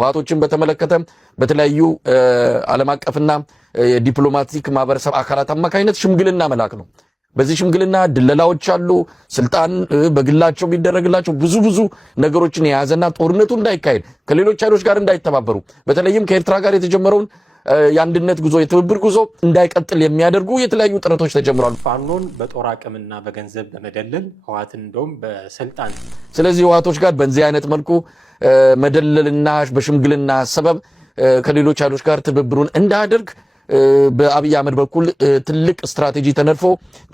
ህወሓቶችን በተመለከተ በተለያዩ ዓለም አቀፍና ዲፕሎማቲክ ማህበረሰብ አካላት አማካይነት ሽምግልና መላክ ነው። በዚህ ሽምግልና ድለላዎች አሉ፣ ስልጣን በግላቸው ቢደረግላቸው ብዙ ነገሮችን የያዘና ጦርነቱ እንዳይካሄድ ከሌሎች ኃይሎች ጋር እንዳይተባበሩ በተለይም ከኤርትራ ጋር የተጀመረው የአንድነት ጉዞ የትብብር ጉዞ እንዳይቀጥል የሚያደርጉ የተለያዩ ጥረቶች ተጀምረዋል። ፋኖን በጦር አቅምና በገንዘብ በመደለል ህወሓትን እንደውም በስልጣን ስለዚህ ህወሓቶች ጋር በእንዚህ አይነት መልኩ መደለልና በሽምግልና ሰበብ ከሌሎች ኃይሎች ጋር ትብብሩን እንዳያደርግ በአብይ አህመድ በኩል ትልቅ ስትራቴጂ ተነድፎ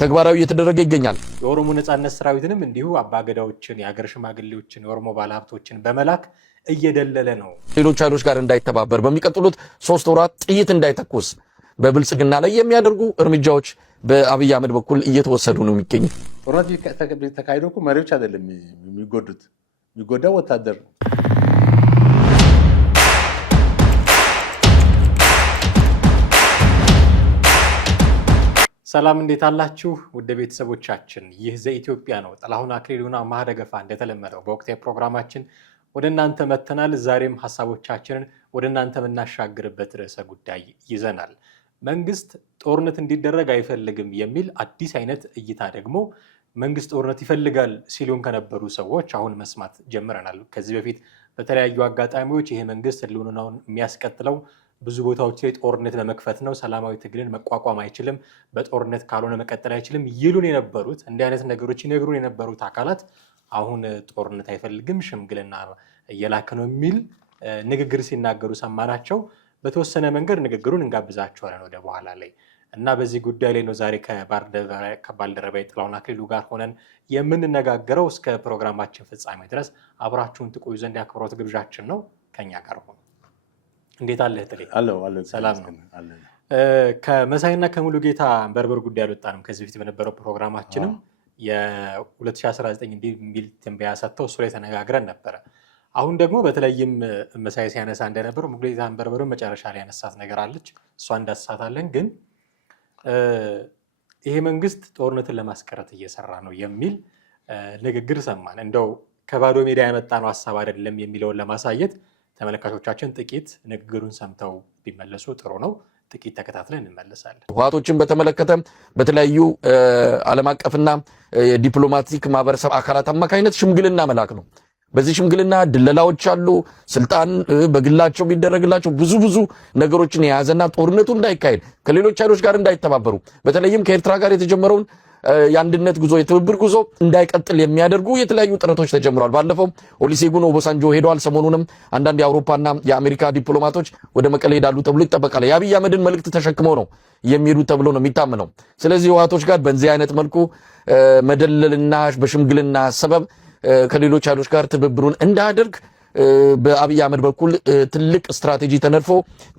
ተግባራዊ እየተደረገ ይገኛል። የኦሮሞ ነጻነት ሰራዊትንም እንዲሁ አባገዳዎችን የሀገር ሽማግሌዎችን የኦሮሞ ባለሀብቶችን በመላክ እየደለለ ነው። ሌሎች ኃይሎች ጋር እንዳይተባበር በሚቀጥሉት 3 ወራት ጥይት እንዳይተኩስ በብልጽግና ላይ የሚያደርጉ እርምጃዎች በአብይ አህመድ በኩል እየተወሰዱ ነው የሚገኙ። ጦርነት ተካሂዶ እኮ መሪዎች አይደለም የሚጎዱት፣ የሚጎዳው ወታደር ነው። ሰላም እንዴት አላችሁ ውድ ቤተሰቦቻችን? ይህ ዘኢትዮጵያ ነው። ጥላሁን አክሊሉና ማህደገፋ እንደተለመደው በወቅታዊ ፕሮግራማችን ወደ እናንተ መተናል። ዛሬም ሐሳቦቻችንን ወደ እናንተ የምናሻግርበት ርዕሰ ጉዳይ ይዘናል። መንግስት ጦርነት እንዲደረግ አይፈልግም የሚል አዲስ አይነት እይታ ደግሞ መንግስት ጦርነት ይፈልጋል ሲሉን ከነበሩ ሰዎች አሁን መስማት ጀምረናል። ከዚህ በፊት በተለያዩ አጋጣሚዎች ይሄ መንግስት ህልውናውን የሚያስቀጥለው ብዙ ቦታዎች ላይ ጦርነት በመክፈት ነው፣ ሰላማዊ ትግልን መቋቋም አይችልም፣ በጦርነት ካልሆነ መቀጠል አይችልም ይሉን የነበሩት እንዲህ አይነት ነገሮች ይነግሩን የነበሩት አካላት አሁን ጦርነት አይፈልግም ሽምግልና እየላከ ነው የሚል ንግግር ሲናገሩ ሰማናቸው። በተወሰነ መንገድ ንግግሩን እንጋብዛቸዋለን ወደ በኋላ ላይ እና በዚህ ጉዳይ ላይ ነው ዛሬ ከባልደረባዬ ጥላሁን አክሊሉ ጋር ሆነን የምንነጋገረው። እስከ ፕሮግራማችን ፍጻሜ ድረስ አብራችሁን ትቆዩ ዘንድ የአክብሮት ግብዣችን ነው። ከኛ ጋር ሆኑ። እንዴት አለህ ጥሌ? ሰላም ነው። ከመሳይና ከሙሉጌታ በርበር ጉዳይ አልወጣንም። ከዚህ በፊት በነበረው ፕሮግራማችንም የ2019 እንዲህ የሚል ትንበያ ሰጥተው እሱ ላይ ተነጋግረን ነበረ። አሁን ደግሞ በተለይም መሳይ ሲያነሳ እንደነበረው ሙሉጌታ በርበርን መጨረሻ ላይ ያነሳት ነገር አለች፣ እሷ እንዳሳታለን። ግን ይሄ መንግስት ጦርነትን ለማስቀረት እየሰራ ነው የሚል ንግግር ሰማን። እንደው ከባዶ ሜዳ ያመጣ ነው ሀሳብ አይደለም የሚለውን ለማሳየት ተመልካቾቻችን ጥቂት ንግግሩን ሰምተው ቢመለሱ ጥሩ ነው። ጥቂት ተከታትለን እንመለሳለን። ህወሓቶችን በተመለከተ በተለያዩ ዓለም አቀፍና ዲፕሎማቲክ ማህበረሰብ አካላት አማካይነት ሽምግልና መላክ ነው። በዚህ ሽምግልና ድለላዎች አሉ፣ ስልጣን በግላቸው ቢደረግላቸው ብዙ ነገሮችን የያዘና ጦርነቱ እንዳይካሄድ ከሌሎች ኃይሎች ጋር እንዳይተባበሩ በተለይም ከኤርትራ ጋር የተጀመረው የአንድነት ጉዞ የትብብር ጉዞ እንዳይቀጥል የሚያደርጉ የተለያዩ ጥረቶች ተጀምረዋል። ባለፈው ኦሉሴጉን ኦባሳንጆ ሄደዋል። ሰሞኑንም አንዳንድ የአውሮፓና የአሜሪካ ዲፕሎማቶች ወደ መቀሌ ሄዳሉ ተብሎ ይጠበቃል። የአብይ አህመድን መልእክት ተሸክመው ነው የሚሄዱ ተብሎ ነው የሚታመነው። ስለዚህ ህወሓቶች ጋር በእንዚህ አይነት መልኩ መደለልና በሽምግልና ሰበብ ከሌሎች ኃይሎች ጋር ትብብሩን እንዳያደርግ በአብይ አህመድ በኩል ትልቅ ስትራቴጂ ተነድፎ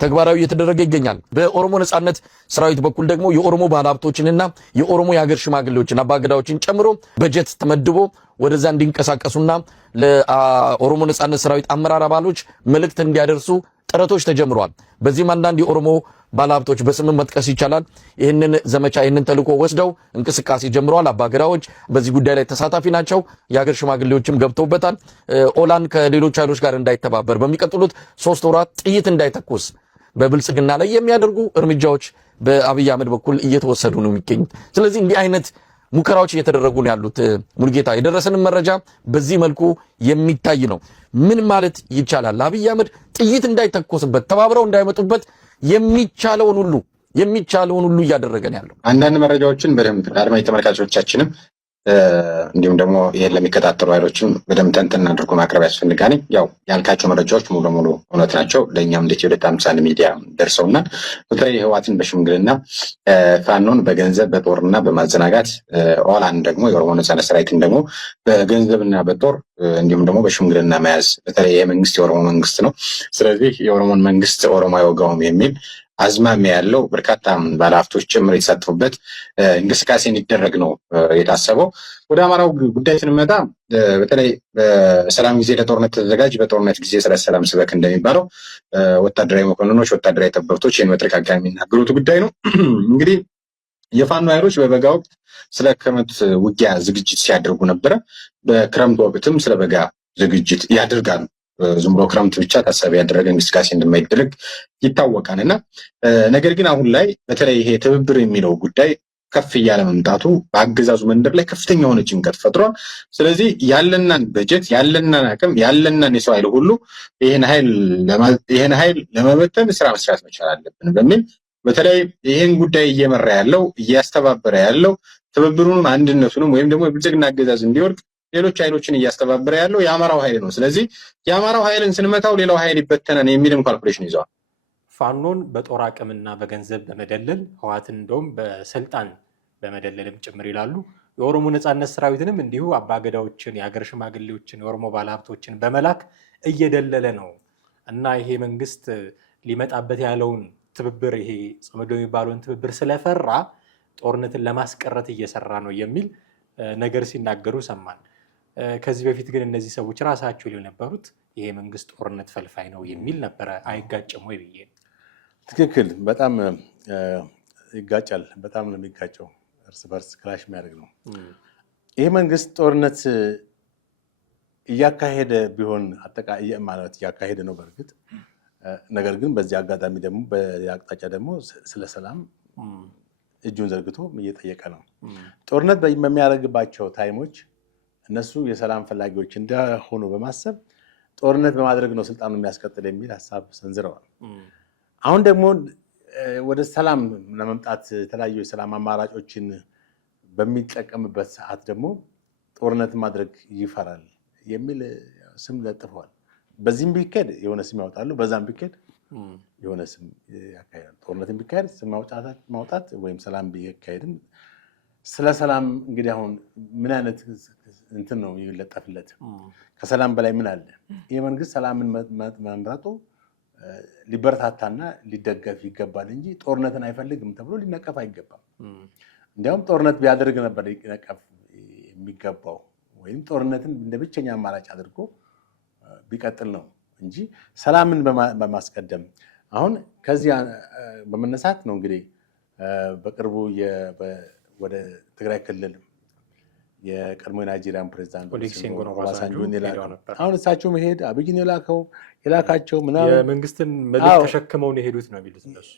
ተግባራዊ እየተደረገ ይገኛል። በኦሮሞ ነጻነት ሰራዊት በኩል ደግሞ የኦሮሞ ባለሀብቶችንና የኦሮሞ የሀገር ሽማግሌዎችን አባገዳዎችን ጨምሮ በጀት ተመድቦ ወደዛ እንዲንቀሳቀሱና ለኦሮሞ ነጻነት ሰራዊት አመራር አባሎች መልእክት እንዲያደርሱ ጥረቶች ተጀምረዋል። በዚህም አንዳንድ የኦሮሞ ባለሀብቶች በስም መጥቀስ ይቻላል ይህንን ዘመቻ ይህንን ተልዕኮ ወስደው እንቅስቃሴ ጀምረዋል። አባገዳዎች በዚህ ጉዳይ ላይ ተሳታፊ ናቸው። የሀገር ሽማግሌዎችም ገብተውበታል። ኦላን ከሌሎች ኃይሎች ጋር እንዳይተባበር በሚቀጥሉት 3 ወራት ጥይት እንዳይተኩስ በብልጽግና ላይ የሚያደርጉ እርምጃዎች በአብይ አህመድ በኩል እየተወሰዱ ነው የሚገኙት። ስለዚህ እንዲህ አይነት ሙከራዎች እየተደረጉ ነው ያሉት። ሙሉጌታ የደረሰንን መረጃ በዚህ መልኩ የሚታይ ነው። ምን ማለት ይቻላል? አብይ አህመድ ጥይት እንዳይተኮስበት ተባብረው እንዳይመጡበት የሚቻለውን ሁሉ እያደረገ ነው ያለው። አንዳንድ መረጃዎችን በደንብ አድማጭ ተመልካቾቻችንም እንዲሁም ደግሞ ይሄን ለሚከታተሉ ኃይሎችም በደንብ ተንተን አድርጎ ማቅረብ ያስፈልጋል። ያው ያልካቸው መረጃዎች ሙሉ ለሙሉ እውነት ናቸው። ለእኛም እንደ ኢትዮ 251 ሚዲያ ደርሰውና በተለይ ህወሓትን በሽምግልና ፋኖን በገንዘብ በጦርና በማዘናጋት ኦላን ደግሞ የኦሮሞ ነጻነት ሰራዊትን ደግሞ በገንዘብና በጦር እንዲሁም ደግሞ በሽምግልና መያዝ በተለይ የመንግስት የኦሮሞ መንግስት ነው። ስለዚህ የኦሮሞን መንግስት ኦሮሞ አይወጋውም የሚል አዝማሚያ ያለው በርካታ ባለሀብቶች ጭምር የተሳተፉበት እንቅስቃሴ እንዲደረግ ነው የታሰበው። ወደ አማራው ጉዳይ ስንመጣ በተለይ በሰላም ጊዜ ለጦርነት ተዘጋጅ፣ በጦርነት ጊዜ ስለ ሰላም ስበክ እንደሚባለው ወታደራዊ መኮንኖች፣ ወታደራዊ ጠበብቶች ይህን በተደጋጋሚ የሚናገሩት ጉዳይ ነው። እንግዲህ የፋኖ ኃይሎች በበጋ ወቅት ስለ ክረምት ውጊያ ዝግጅት ሲያደርጉ ነበረ። በክረምት ወቅትም ስለ በጋ ዝግጅት ያደርጋሉ። ዝም ብሎ ክረምት ብቻ ታሳቢ ያደረገ እንቅስቃሴ እንደማይደረግ ይታወቃል። እና ነገር ግን አሁን ላይ በተለይ ይሄ ትብብር የሚለው ጉዳይ ከፍ እያለ መምጣቱ በአገዛዙ መንደር ላይ ከፍተኛ የሆነ ጭንቀት ፈጥሯል። ስለዚህ ያለናን በጀት ያለናን አቅም ያለናን የሰው ኃይል ሁሉ ይህን ኃይል ለመበተን ስራ መስራት መቻል አለብን በሚል በተለይ ይህን ጉዳይ እየመራ ያለው እያስተባበረ ያለው ትብብሩንም አንድነቱንም ወይም ደግሞ የብልጽግና አገዛዝ እንዲወድቅ ሌሎች ኃይሎችን እያስተባበረ ያለው የአማራው ኃይል ነው። ስለዚህ የአማራው ኃይልን ስንመታው ሌላው ኃይል ይበተናል የሚልም ካልኩሌሽን ይዘዋል። ፋኖን በጦር አቅምና በገንዘብ በመደለል ህወሓትን እንደውም በስልጣን በመደለልም ጭምር ይላሉ። የኦሮሞ ነጻነት ሰራዊትንም እንዲሁ አባገዳዎችን፣ የሀገር ሽማግሌዎችን፣ የኦሮሞ ባለሀብቶችን በመላክ እየደለለ ነው እና ይሄ መንግስት ሊመጣበት ያለውን ትብብር ይሄ ጽምዶ የሚባለውን ትብብር ስለፈራ ጦርነትን ለማስቀረት እየሰራ ነው የሚል ነገር ሲናገሩ ሰማን። ከዚህ በፊት ግን እነዚህ ሰዎች ራሳቸው ሊሆን የነበሩት ይሄ መንግስት ጦርነት ፈልፋይ ነው የሚል ነበረ። አይጋጭም ወይ ብዬ። ትክክል። በጣም ይጋጫል። በጣም ነው የሚጋጨው። እርስ በርስ ክላሽ የሚያደርግ ነው። ይሄ መንግስት ጦርነት እያካሄደ ቢሆን ማለት እያካሄደ ነው በእርግጥ። ነገር ግን በዚህ አጋጣሚ ደግሞ በአቅጣጫ ደግሞ ስለ ሰላም እጁን ዘርግቶ እየጠየቀ ነው። ጦርነት በሚያደርግባቸው ታይሞች እነሱ የሰላም ፈላጊዎች እንደሆኑ በማሰብ ጦርነት በማድረግ ነው ስልጣኑ የሚያስቀጥል የሚል ሀሳብ ሰንዝረዋል። አሁን ደግሞ ወደ ሰላም ለመምጣት የተለያዩ የሰላም አማራጮችን በሚጠቀምበት ሰዓት ደግሞ ጦርነት ማድረግ ይፈራል የሚል ስም ለጥፈዋል። በዚህም ቢካሄድ የሆነ ስም ያወጣሉ፣ በዛም ቢካሄድ የሆነ ስም ያካሄዳል። ጦርነትን ቢካሄድ ስም ማውጣት ወይም ሰላም ቢካሄድም ስለ ሰላም እንግዲህ አሁን ምን አይነት እንትን ነው የሚለጠፍለት? ከሰላም በላይ ምን አለ? ይህ መንግስት ሰላምን መምረጡ ሊበረታታና ሊደገፍ ይገባል እንጂ ጦርነትን አይፈልግም ተብሎ ሊነቀፍ አይገባም። እንዲያውም ጦርነት ቢያደርግ ነበር ሊነቀፍ የሚገባው፣ ወይም ጦርነትን እንደ ብቸኛ አማራጭ አድርጎ ቢቀጥል ነው እንጂ ሰላምን በማስቀደም አሁን ከዚህ በመነሳት ነው እንግዲህ በቅርቡ ወደ ትግራይ ክልል የቀድሞ የናይጄሪያን ፕሬዚዳንት ኦባሳንጆን የላከው። አሁን እሳቸው መሄድ አብይን የላካቸው ምናምን የመንግስትን መልዕክት ተሸክመው ነው የሄዱት ነው የሚሉት እነሱ።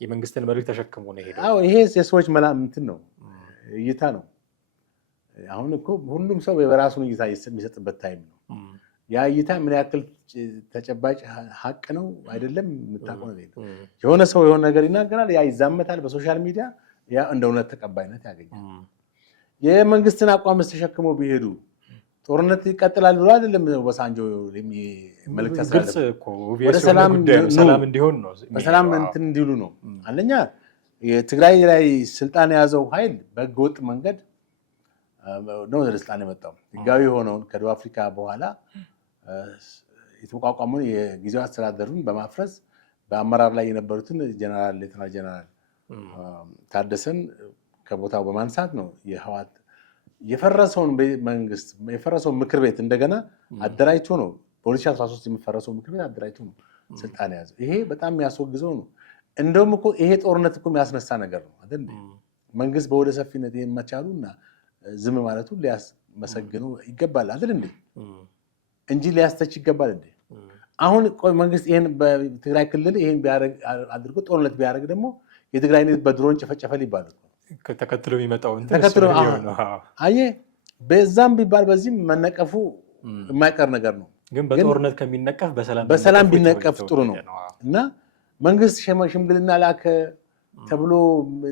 የመንግስትን መልዕክት ተሸክመው ነው የሄዱት። ይሄ የሰዎች እንትን ነው፣ እይታ ነው። አሁን እኮ ሁሉም ሰው በራሱን እይታ የሚሰጥበት ታይም ነው። ያ እይታ ምን ያክል ተጨባጭ ሀቅ ነው አይደለም የምታውቀው ነገር የለም። የሆነ ሰው የሆነ ነገር ይናገራል፣ ያ ይዛመታል በሶሻል ሚዲያ፣ ያ እንደ እውነት ተቀባይነት ያገኛል። የመንግስትን አቋም ተሸክመው ቢሄዱ ጦርነት ይቀጥላል ብሎ አይደለም ኦባሳንጆ መልዕክት ግልጽ እኮ ወደ ሰላም እንዲሆን ነው፣ በሰላም እንትን እንዲሉ ነው። አንደኛ የትግራይ ላይ ስልጣን የያዘው ኃይል በህገወጥ መንገድ ነው ወደ ስልጣን የመጣው። ህጋዊ የሆነውን ከደቡብ አፍሪካ በኋላ የተቋቋመውን የጊዜያዊ አስተዳደሩን በማፍረስ በአመራር ላይ የነበሩትን ሌተና ጀነራል ታደሰን ከቦታው በማንሳት ነው የህወሓት የፈረሰውን መንግስት የፈረሰውን ምክር ቤት እንደገና አደራጅቶ ነው በ2013 የሚፈረሰው ምክር ቤት አደራጅቶ ነው ስልጣን የያዘው። ይሄ በጣም የሚያስወግዘው ነው። እንደውም እኮ ይሄ ጦርነት እኮ የሚያስነሳ ነገር ነው አይደል? መንግስት በወደ ሰፊነት ይሄን መቻሉና ዝም ማለቱ ሊያስመሰግነው ይገባል አይደል እንዴ? እንጂ ሊያስተች ይገባል እንዴ? አሁን መንግስት ይሄን በትግራይ ክልል ይሄን ቢያደርግ አድርጎ ጦርነት ቢያደርግ ደግሞ የትግራይ ህዝብ በድሮን ጨፈጨፈ ሊባል ተከትሎ የሚመጣው አየህ፣ በዛም ቢባል በዚህም መነቀፉ የማይቀር ነገር ነው። ግን በጦርነት ከሚነቀፍ በሰላም ቢነቀፍ ጥሩ ነው። እና መንግስት ሽምግልና ላከ ተብሎ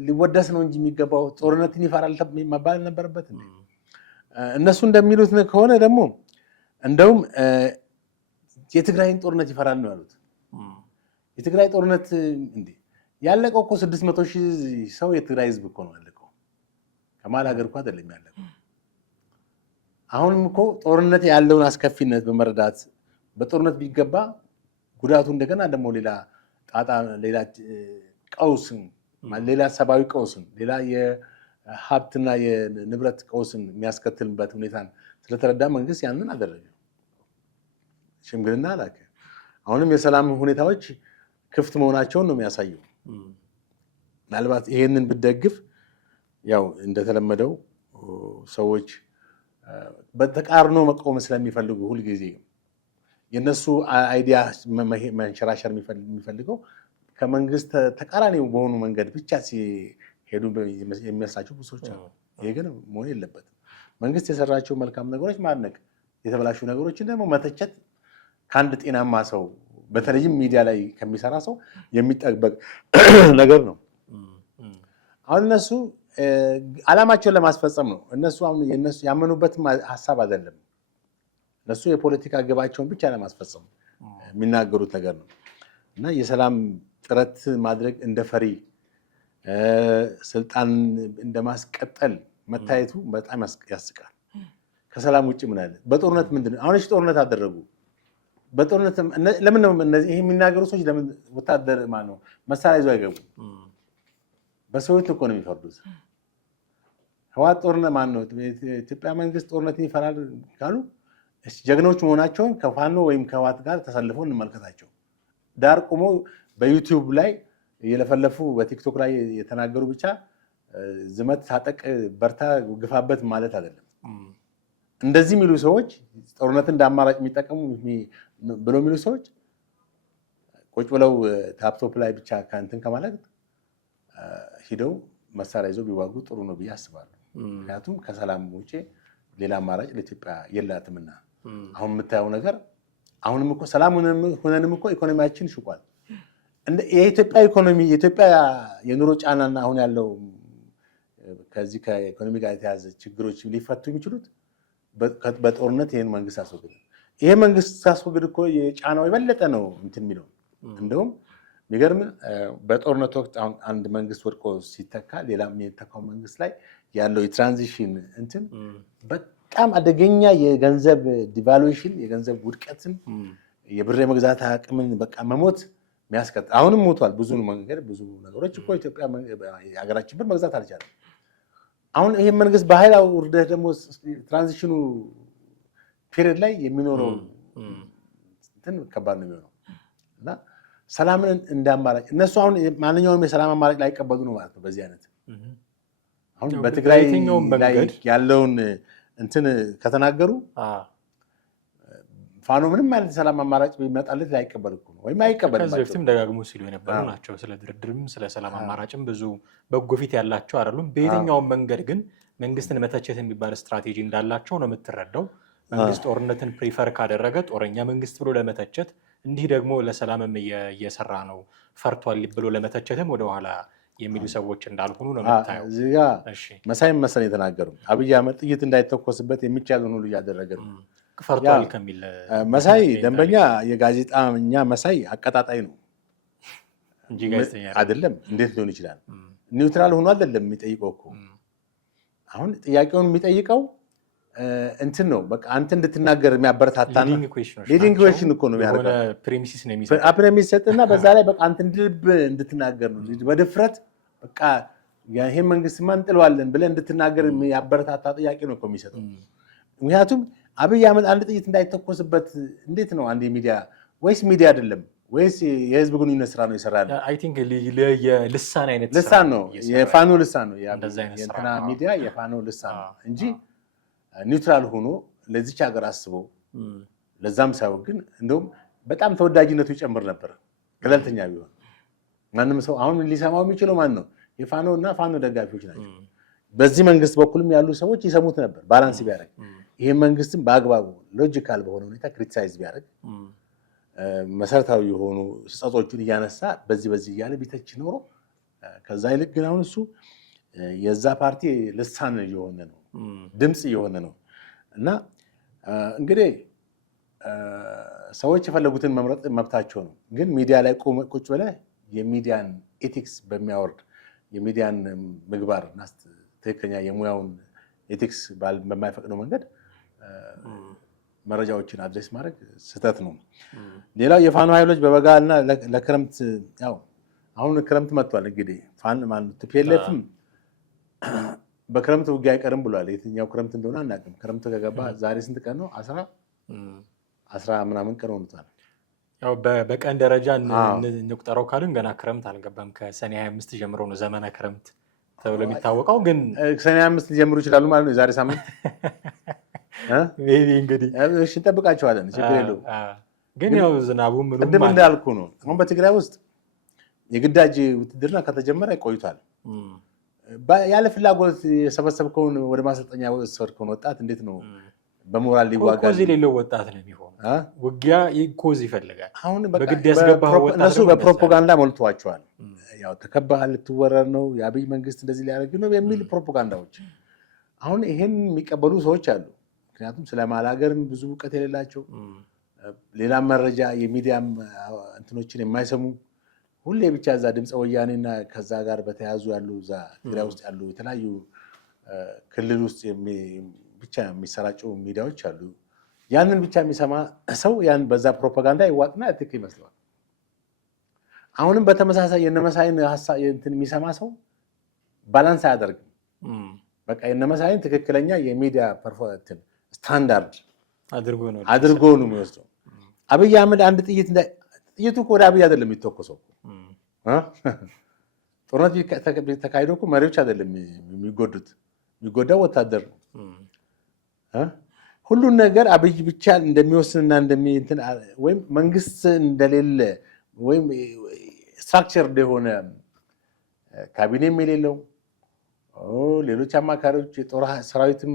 ሊወደስ ነው እንጂ የሚገባው ጦርነትን ይፈራል መባል ነበረበት። እነሱ እንደሚሉት ከሆነ ደግሞ እንደውም የትግራይን ጦርነት ይፈራል ነው ያሉት። የትግራይ ጦርነት እንዴ ያለቀው እኮ 600,000 ሰው የትግራይ ህዝብ እኮ ነው ያለቀው። ከማል ሀገር እኮ አይደለም ያለቀው። አሁንም እኮ ጦርነት ያለውን አስከፊነት በመረዳት በጦርነት ቢገባ ጉዳቱ እንደገና ደግሞ ሌላ ጣጣ፣ ሌላ ቀውስን፣ ሌላ ሰብአዊ ቀውስን፣ ሌላ የሀብትና የንብረት ቀውስን የሚያስከትልበት ሁኔታን ስለተረዳ መንግስት ያንን አደረገ። ሽምግልና ላከ። አሁንም የሰላም ሁኔታዎች ክፍት መሆናቸውን ነው የሚያሳየው። ምናልባት ይሄንን ብትደግፍ ያው እንደተለመደው ሰዎች በተቃርኖ መቆም ስለሚፈልጉ ሁልጊዜ የነሱ አይዲያ መንሸራሸር የሚፈልገው ከመንግስት ተቃራኒ በሆኑ መንገድ ብቻ ሲሄዱ የሚመስላቸው ብዙዎች አሉ። ይሄ ግን መሆን የለበትም። መንግስት የሰራቸው መልካም ነገሮች ማድነቅ፣ የተበላሹ ነገሮችን ደግሞ መተቸት ከአንድ ጤናማ ሰው በተለይም ሚዲያ ላይ ከሚሰራ ሰው የሚጠበቅ ነገር ነው። አሁን እነሱ ዓላማቸውን ለማስፈጸም ነው። እነሱ ያመኑበትም ሀሳብ አይደለም። እነሱ የፖለቲካ ግባቸውን ብቻ ለማስፈጸም የሚናገሩት ነገር ነው እና የሰላም ጥረት ማድረግ እንደ ፈሪ ስልጣን እንደማስቀጠል መታየቱ በጣም ያስቃል። ከሰላም ውጭ ምን አለ? በጦርነት ምንድን ነው? አሁን ጦርነት አደረጉ። በጦርነት ለምን ነው ይሄ የሚናገሩ ሰዎች ለምን ወታደር ማነው መሳሪያ ይዞ አይገቡ? በሰዎች እኮ ነው የሚፈርዱት። ህወሓት ጦርነት ማነው ኢትዮጵያ መንግስት ጦርነትን ይፈራል ካሉ ጀግኖች መሆናቸውን ከፋኖ ወይም ከህወሓት ጋር ተሰልፈው እንመልከታቸው። ዳር ቆሞ በዩቲዩብ ላይ እየለፈለፉ በቲክቶክ ላይ የተናገሩ ብቻ ዝመት ታጠቅ በርታ ግፋበት ማለት አይደለም። እንደዚህ የሚሉ ሰዎች ጦርነትን እንደ አማራጭ የሚጠቀሙ ብሎ የሚሉ ሰዎች ቁጭ ብለው ታፕቶፕ ላይ ብቻ ከእንትን ከማለት ሂደው መሳሪያ ይዘው ቢዋጉ ጥሩ ነው ብዬ አስባለሁ። ምክንያቱም ከሰላም ውጭ ሌላ አማራጭ ለኢትዮጵያ የላትምና አሁን የምታየው ነገር አሁንም እኮ ሰላም ሆነንም እኮ ኢኮኖሚያችን ሽቋል። የኢትዮጵያ ኢኮኖሚ የኢትዮጵያ የኑሮ ጫናና አሁን ያለው ከዚህ ከኢኮኖሚ ጋር የተያዘ ችግሮች ሊፈቱ የሚችሉት በጦርነት ይህን መንግስት አስወግድ። ይሄ መንግስት ሳስወግድ እኮ የጫናው የበለጠ ነው እንትን የሚለው። እንደውም የሚገርም በጦርነት ወቅት አሁን አንድ መንግስት ወድቆ ሲተካ ሌላ የተካው መንግስት ላይ ያለው የትራንዚሽን እንትን በጣም አደገኛ የገንዘብ ዲቫሉዌሽን፣ የገንዘብ ውድቀትን፣ የብር የመግዛት አቅምን በቃ መሞት የሚያስቀጥል አሁንም ሞቷል። ብዙ መንገድ ብዙ ነገሮች እኮ ኢትዮጵያ የሀገራችን ብር መግዛት አልቻለም። አሁን ይሄ መንግስት በኃይል ውርደት ደግሞ ትራንዚሽኑ ፒሪየድ ላይ የሚኖረው እንትን ከባድ ነው የሚሆነው እና ሰላምን እንደ አማራጭ እነሱ አሁን ማንኛውም የሰላም አማራጭ ላይ ይቀበሉ ነው ማለት ነው። በዚህ አይነት አሁን በትግራይ ላይ ያለውን እንትን ከተናገሩ ፋኖ ምንም አይነት ሰላም አማራጭ ቢመጣለት ላይቀበል እኮ ነው ወይም አይቀበልም። ከዚህ በፊትም ደጋግሞ ሲሉ የነበሩ ናቸው። ስለ ድርድርም ስለ ሰላም አማራጭም ብዙ በጎ ፊት ያላቸው አይደሉም። በየትኛውም መንገድ ግን መንግስትን መተቸት የሚባል ስትራቴጂ እንዳላቸው ነው የምትረዳው። መንግስት ጦርነትን ፕሪፈር ካደረገ ጦረኛ መንግስት ብሎ ለመተቸት፣ እንዲህ ደግሞ ለሰላምም እየሰራ ነው ፈርቷል ብሎ ለመተቸትም ወደኋላ የሚሉ ሰዎች እንዳልሆኑ ነው የምታየው። እዚህ ጋ መሳይ መሰለኝ የተናገሩ አብይ አህመድ ጥይት እንዳይተኮስበት የሚቻለውን ሁሉ እያደረገ ነው ፈርቷል ከሚል መሳይ ደንበኛ የጋዜጠኛ መሳይ አቀጣጣይ ነው እንጂ ጋዜጠኛ አይደለም። እንዴት ሊሆን ይችላል? ኒውትራል ሆኖ አይደለም የሚጠይቀው እኮ። አሁን ጥያቄውን የሚጠይቀው እንትን ነው በቃ አንተ እንድትናገር የሚያበረታታና ሊዲንግ ኩዌስችን እኮ ነው የሚያደርገው። ፕሬሚሲስ ነው የሚሰጠው። ፕሬሚስ ሰጥና በዛ ላይ በቃ አንተ እንድልብ እንድትናገር ነው በድፍረት በቃ ይሄን መንግስት ማን ጥለዋለን ብለህ እንድትናገር የሚያበረታታ ጥያቄ ነው እኮ የሚሰጠው። ምክንያቱም አብይ አህመድ አንድ ጥይት እንዳይተኮስበት እንዴት ነው አንድ ሚዲያ ወይስ ሚዲያ አይደለም ወይስ የህዝብ ግንኙነት ስራ ነው ይሰራል? አይ ቲንክ የልሳን አይነት ልሳን ነው የፋኖ ልሳን ነው የእንትና ሚዲያ የፋኖ ልሳን ነው እንጂ ኒውትራል ሆኖ ለዚች ሀገር አስቦ ለዛም ሳይሆን ግን እንደውም በጣም ተወዳጅነቱ ይጨምር ነበር ገለልተኛ ቢሆን። ማንም ሰው አሁን ሊሰማው የሚችለው ማን ነው? የፋኖ እና ፋኖ ደጋፊዎች ናቸው። በዚህ መንግስት በኩልም ያሉ ሰዎች ይሰሙት ነበር ባላንስ ቢያደርግ። ይሄ መንግስትም በአግባቡ ሎጂካል በሆነ ሁኔታ ክሪቲሳይዝ ቢያደርግ መሰረታዊ የሆኑ ስህተቶቹን እያነሳ በዚህ እያለ ቢተች ኖሮ ከዛ ይልቅ ግን አሁን እሱ የዛ ፓርቲ ልሳን እየሆነ ነው፣ ድምፅ እየሆነ ነው። እና እንግዲህ ሰዎች የፈለጉትን መምረጥ መብታቸው ነው። ግን ሚዲያ ላይ ቁጭ ብለህ የሚዲያን ኤቲክስ በሚያወርድ የሚዲያን ምግባር እና ትክክለኛ የሙያውን ኤቲክስ በማይፈቅደው መንገድ መረጃዎችን አድሬስ ማድረግ ስህተት ነው። ሌላው የፋኖ ኃይሎች በበጋ እና ለክረምት ያው አሁን ክረምት መጥቷል። እንግዲህ ቲፒኤልኤፍም በክረምት ውጊያ አይቀርም ብሏል። የትኛው ክረምት እንደሆነ አናውቅም። ክረምት ከገባ ዛሬ ስንት ቀን ነው? 10 ምናምን ቀን ሆኖታል። ያው በቀን ደረጃ እንቁጠረው ካልን ገና ክረምት አልገባም። ከሰኔ 25 ጀምሮ ነው ዘመነ ክረምት ተብሎ የሚታወቀው። ግን ሰኔ 25 ሊጀምሩ ይችላሉ ማለት ነው የዛሬ ሳምንት። እንግዲህ እሺ እንጠብቃቸዋለን። ችግር የለውም። ግን ያው ዝናቡ ምንም ቅድም እንዳልኩ ነው። አሁን በትግራይ ውስጥ የግዳጅ ውትድርና ከተጀመረ ቆይቷል። ያለ ፍላጎት የሰበሰብከውን ወደ ማሰልጠኛ ወሰድከውን ወጣት እንዴት ነው በሞራል ሊዋጋ? ኮዝ የሌለው ወጣት ነው የሚሆነው። ውጊያ ኮዝ ይፈልጋል። አሁን በግድ ያስገባው ወጣት እነሱ በፕሮፓጋንዳ ሞልቷቸዋል። ያው ተከባሃል፣ ልትወረር ነው፣ የአብይ መንግስት እንደዚህ ሊያደርግ ነው የሚል ፕሮፓጋንዳዎች። አሁን ይሄን የሚቀበሉ ሰዎች አሉ። ምክንያቱም ስለማላገርም ብዙ እውቀት የሌላቸው ሌላም መረጃ የሚዲያም እንትኖችን የማይሰሙ ሁሌ ብቻ እዛ ድምፀ ወያኔና ከዛ ጋር በተያያዙ ያሉ እዛ ትግራይ ውስጥ ያሉ የተለያዩ ክልል ውስጥ ብቻ የሚሰራጩ ሚዲያዎች አሉ። ያንን ብቻ የሚሰማ ሰው ያን በዛ ፕሮፓጋንዳ ይዋጥና ትክክል ይመስለዋል። አሁንም በተመሳሳይ የነመሳይን እንትን የሚሰማ ሰው ባላንስ አያደርግም። በቃ የነመሳይን ትክክለኛ የሚዲያ ስታንዳርድ አድርጎ ነው የሚወስደው። አብይ አህመድ አንድ ጥይቱ ወደ አብይ አይደለም የሚተኮሰው። ጦርነት ተካሂዶ እኮ መሪዎች አይደለም የሚጎዱት፣ የሚጎዳው ወታደር ነው። ሁሉን ነገር አብይ ብቻ እንደሚወስንና ወይም መንግስት እንደሌለ ወይም ስትራክቸር እንደሆነ ካቢኔም የሌለው ሌሎች አማካሪዎች የጦር ሰራዊትም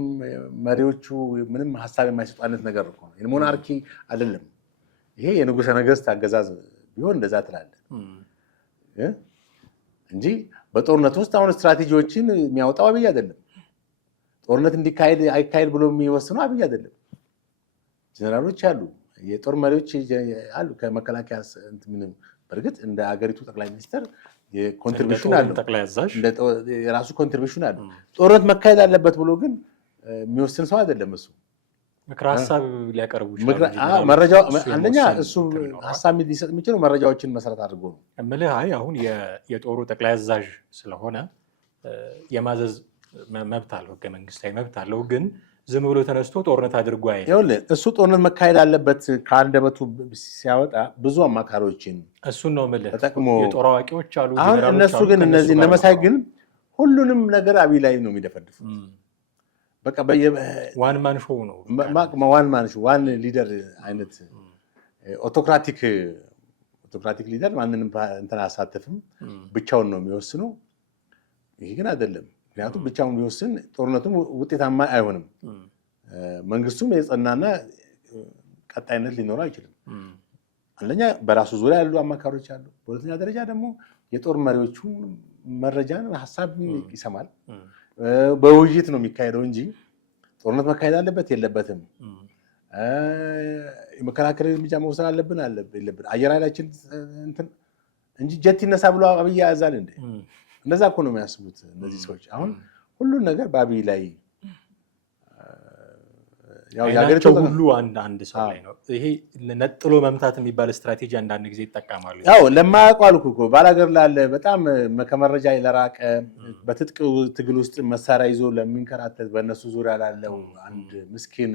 መሪዎቹ ምንም ሀሳብ የማይሰጡ አይነት ነገር ነው። የሞናርኪ አይደለም ይሄ፣ የንጉሠ ነገስት አገዛዝ ቢሆን እንደዛ ትላለ እንጂ በጦርነት ውስጥ አሁን ስትራቴጂዎችን የሚያወጣው አብይ አይደለም። ጦርነት እንዲካሄድ አይካሄድ ብሎ የሚወስነው አብይ አይደለም። ጀነራሎች አሉ፣ የጦር መሪዎች አሉ ከመከላከያ ምንም። በእርግጥ እንደ ሀገሪቱ ጠቅላይ ሚኒስትር ኮንትሪቢሽን አለው፣ የራሱ ኮንትሪቢሽን አለው። ጦርነት መካሄድ አለበት ብሎ ግን የሚወስን ሰው አይደለም። እሱ ምክረ ሀሳብ ሊያቀርቡ አንደኛ እሱ ሀሳብ ሊሰጥ የሚችለው መረጃዎችን መሰረት አድርጎ ነው እምልህ። አይ አሁን የጦሩ ጠቅላይ አዛዥ ስለሆነ የማዘዝ መብት አለው፣ ህገ መንግስታዊ መብት አለው። ግን ዝም ብሎ ተነስቶ ጦርነት አድርጎ እሱ ጦርነት መካሄድ አለበት ከአንደበቱ ሲያወጣ ብዙ አማካሪዎችን እሱን ነው የምልህ ተጠቅሞ የጦር አዋቂዎች አሉ። እነሱ ግን እነዚህ እነመሳይ ግን ሁሉንም ነገር አብይ ላይ ነው የሚደፈድፉት። በቃ ዋን ማን ሾው ነው፣ ዋን ሊደር አይነት ኦቶክራቲክ ሊደር ማንንም እንትን አያሳትፍም፣ ብቻውን ነው የሚወስነው። ይሄ ግን አይደለም። ምክንያቱም ብቻውን ቢወስን ጦርነቱም ውጤታማ አይሆንም። መንግስቱም የጸናና ቀጣይነት ሊኖረው አይችልም። አንደኛ በራሱ ዙሪያ ያሉ አማካሪዎች አሉ። በሁለተኛ ደረጃ ደግሞ የጦር መሪዎቹ መረጃን ሀሳብ ይሰማል። በውይይት ነው የሚካሄደው እንጂ ጦርነት መካሄድ አለበት የለበትም፣ የመከላከል እርምጃ መውሰድ አለብን የለብን፣ አየር ኃይላችን እንጂ ጀት ይነሳ ብሎ አብይ ያዛል እንዴ? እንደዛ እኮ ነው የሚያስቡት እነዚህ ሰዎች። አሁን ሁሉን ነገር በአብይ ላይ ያገርቸው ሁሉ አንድ ሰው ላይ ነው። ይሄ ነጥሎ መምታት የሚባል ስትራቴጂ አንዳንድ ጊዜ ይጠቀማሉ። ያው ለማያውቁ አልኩ እኮ ባላገር ላለ በጣም ከመረጃ ለራቀ በትጥቅ ትግል ውስጥ መሳሪያ ይዞ ለሚንከራተት በእነሱ ዙሪያ ላለው አንድ ምስኪን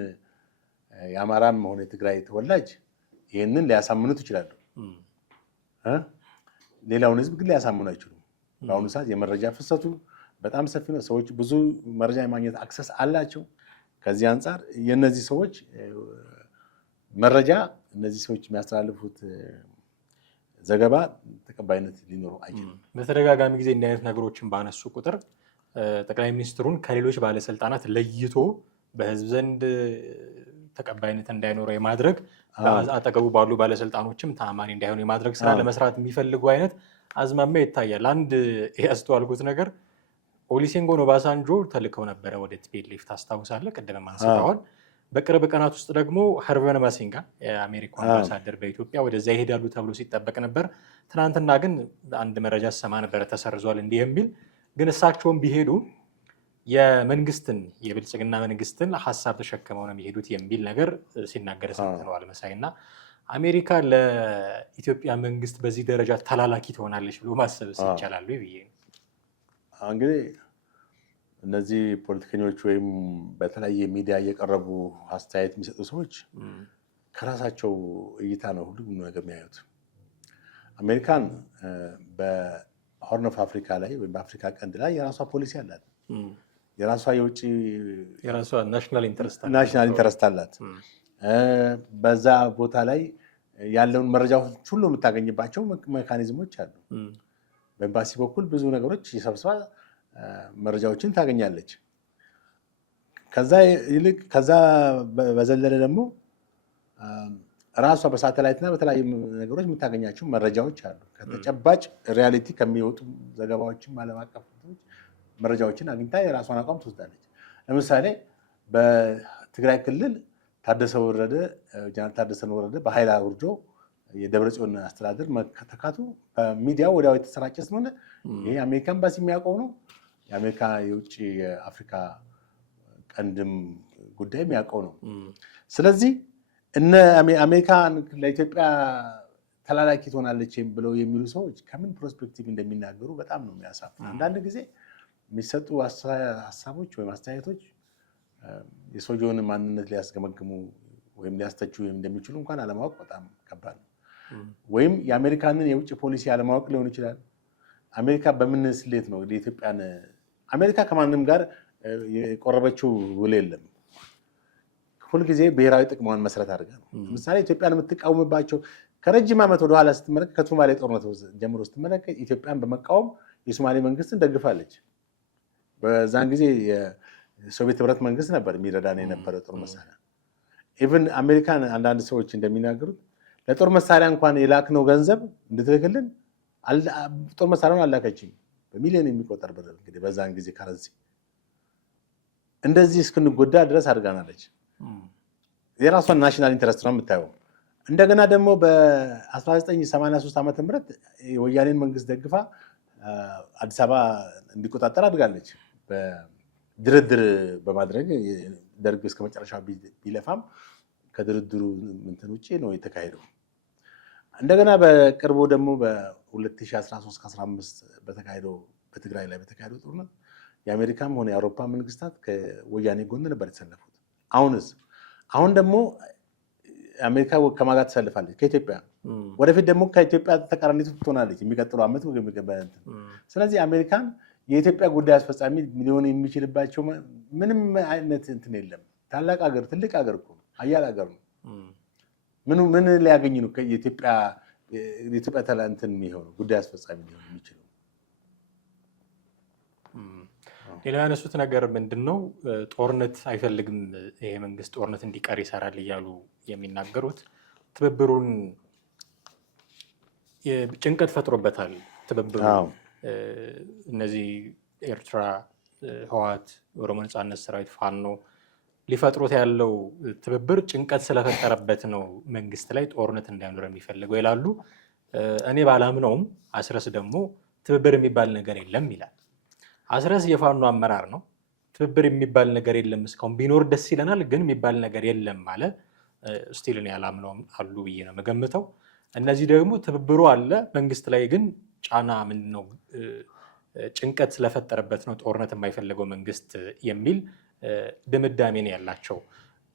የአማራም ሆነ የትግራይ ተወላጅ ይህንን ሊያሳምኑት ይችላሉ። ሌላውን ህዝብ ግን ሊያሳምኑ አይችሉም። በአሁኑ ሰዓት የመረጃ ፍሰቱ በጣም ሰፊ ነው። ሰዎች ብዙ መረጃ የማግኘት አክሰስ አላቸው። ከዚህ አንጻር የነዚህ ሰዎች መረጃ እነዚህ ሰዎች የሚያስተላልፉት ዘገባ ተቀባይነት ሊኖረው አይችልም። በተደጋጋሚ ጊዜ እንዲህ አይነት ነገሮችን ባነሱ ቁጥር ጠቅላይ ሚኒስትሩን ከሌሎች ባለስልጣናት ለይቶ በህዝብ ዘንድ ተቀባይነት እንዳይኖረው የማድረግ አጠገቡ ባሉ ባለስልጣኖችም ተአማኒ እንዳይሆኑ የማድረግ ስራ ለመስራት የሚፈልጉ አይነት አዝማሚያ ይታያል። አንድ ያስተዋልኩት ነገር ኦሉሴጉን ኦባሳንጆ ተልከው ነበረ ወደ ቲፒኤልኤፍ ታስታውሳለህ? ቅድም አንስተዋል። በቅርብ ቀናት ውስጥ ደግሞ ሀርቨን ማሲንጋ የአሜሪካ አምባሳደር በኢትዮጵያ ወደዛ ይሄዳሉ ተብሎ ሲጠበቅ ነበር። ትናንትና ግን አንድ መረጃ ሰማ ነበረ ተሰርዟል እንዲህ የሚል ግን እሳቸውም ቢሄዱ የመንግስትን የብልጽግና መንግስትን ሀሳብ ተሸክመው ነው የሚሄዱት የሚል ነገር ሲናገር ሰምተነዋል መሳይ። እና አሜሪካ ለኢትዮጵያ መንግስት በዚህ ደረጃ ተላላኪ ትሆናለች ብሎ ማሰብ ይቻላል ብዬ ነው። እንግዲህ እነዚህ ፖለቲከኞች ወይም በተለያየ ሚዲያ እየቀረቡ አስተያየት የሚሰጡ ሰዎች ከራሳቸው እይታ ነው ሁሉም ነገር የሚያዩት። አሜሪካን በሆርን ኦፍ አፍሪካ ላይ ወይም በአፍሪካ ቀንድ ላይ የራሷ ፖሊሲ አላት። የራሷ የውጭ ናሽናል ኢንተረስት አላት። በዛ ቦታ ላይ ያለውን መረጃዎች ሁሉ የምታገኝባቸው ሜካኒዝሞች አሉ። በኤምባሲ በኩል ብዙ ነገሮች የሰብስባ መረጃዎችን ታገኛለች። ከዛ በዘለለ ደግሞ ራሷ በሳተላይትና በተለያዩ ነገሮች የምታገኛቸው መረጃዎች አሉ። ከተጨባጭ ሪያሊቲ ከሚወጡ ዘገባዎችም ዓለም አቀፍ መረጃዎችን አግኝታ የራሷን አቋም ትወስዳለች። ለምሳሌ በትግራይ ክልል ጀነራል ታደሰ ወረደ በኃይል አውርዶ የደብረጽዮን አስተዳደር መተካቱ በሚዲያው ወዲያው የተሰራጨ ስለሆነ ይሄ የአሜሪካ ኤምባሲ የሚያውቀው ነው። የአሜሪካ የውጭ የአፍሪካ ቀንድም ጉዳይ የሚያውቀው ነው። ስለዚህ እነ አሜሪካን ለኢትዮጵያ ተላላኪ ትሆናለች ብለው የሚሉ ሰዎች ከምን ፕሮስፔክቲቭ እንደሚናገሩ በጣም ነው የሚያሳፍር። አንዳንድ ጊዜ የሚሰጡ ሀሳቦች ወይም አስተያየቶች የሰውየውን ማንነት ሊያስገመግሙ ወይም ሊያስተቹ እንደሚችሉ እንኳን አለማወቅ በጣም ከባድ ነው። ወይም የአሜሪካንን የውጭ ፖሊሲ አለማወቅ ሊሆን ይችላል። አሜሪካ በምን ስሌት ነው የኢትዮጵያን አሜሪካ ከማንም ጋር የቆረበችው ውል የለም። ሁልጊዜ ብሔራዊ ጥቅሟን መሰረት አድርጋ ነው። ለምሳሌ ኢትዮጵያን የምትቃወምባቸው ከረጅም ዓመት ወደኋላ ስትመለከት ከሶማሌ ጦርነት ጀምሮ ስትመለከት ኢትዮጵያን በመቃወም የሶማሌ መንግስትን ደግፋለች። በዛን ጊዜ የሶቪየት ህብረት መንግስት ነበር የሚረዳን የነበረ ጦር መሳሪያ። ኢቭን አሜሪካን አንዳንድ ሰዎች እንደሚናገሩት ለጦር መሳሪያ እንኳን የላክነው ገንዘብ እንድትልክልን ጦር መሳሪያውን አላከችም። በሚሊዮን የሚቆጠር ብር እንግዲህ በዛን ጊዜ ከረንሲ እንደዚህ እስክንጎዳ ድረስ አድርጋናለች። የራሷን ናሽናል ኢንተረስት ነው የምታየው። እንደገና ደግሞ በ1983 ዓመተ ምህረት የወያኔን መንግስት ደግፋ አዲስ አበባ እንዲቆጣጠር አድርጋለች። በድርድር በማድረግ ደርግ እስከ መጨረሻ ቢለፋም ከድርድሩ እንትን ውጭ ነው የተካሄደው። እንደገና በቅርቡ ደግሞ በ2013-15 በትግራይ ላይ በተካሄደው ጦርነት የአሜሪካም ሆነ የአውሮፓ መንግስታት ከወያኔ ጎን ነበር የተሰለፉት። አሁን ደግሞ አሜሪካ ከማን ጋር ትሰልፋለች? ከኢትዮጵያ። ወደፊት ደግሞ ከኢትዮጵያ ተቃራኒ ትሆናለች የሚቀጥለው ዓመት። ስለዚህ አሜሪካን የኢትዮጵያ ጉዳይ አስፈጻሚ ሊሆን የሚችልባቸው ምንም አይነት እንትን የለም። ታላቅ ሀገር፣ ትልቅ ሀገር እኮ ነው፣ ሀያል ሀገር ነው። ምን ሊያገኝ ነው የኢትዮጵያ እንትን የሚሆነው ጉዳይ አስፈጻሚ ሊሆን የሚችለው? ሌላ ያነሱት ነገር ምንድን ነው? ጦርነት አይፈልግም ይሄ መንግስት፣ ጦርነት እንዲቀር ይሰራል እያሉ የሚናገሩት ትብብሩን ጭንቀት ፈጥሮበታል። ትብብሩ እነዚህ ኤርትራ፣ ህወሓት፣ ኦሮሞ ነጻነት ሰራዊት፣ ፋኖ ሊፈጥሩት ያለው ትብብር ጭንቀት ስለፈጠረበት ነው መንግስት ላይ ጦርነት እንዳይኖር የሚፈልገው ይላሉ። እኔ ባላምነውም አስረስ ደግሞ ትብብር የሚባል ነገር የለም ይላል። አስረስ የፋኖ አመራር ነው። ትብብር የሚባል ነገር የለም እስካሁን ቢኖር ደስ ይለናል፣ ግን የሚባል ነገር የለም ማለት ስቲልን ያላምነውም አሉ ብዬ ነው የምገምተው። እነዚህ ደግሞ ትብብሩ አለ፣ መንግስት ላይ ግን ጫና ምንድነው ጭንቀት ስለፈጠረበት ነው ጦርነት የማይፈልገው መንግስት የሚል ድምዳሜ ነው ያላቸው።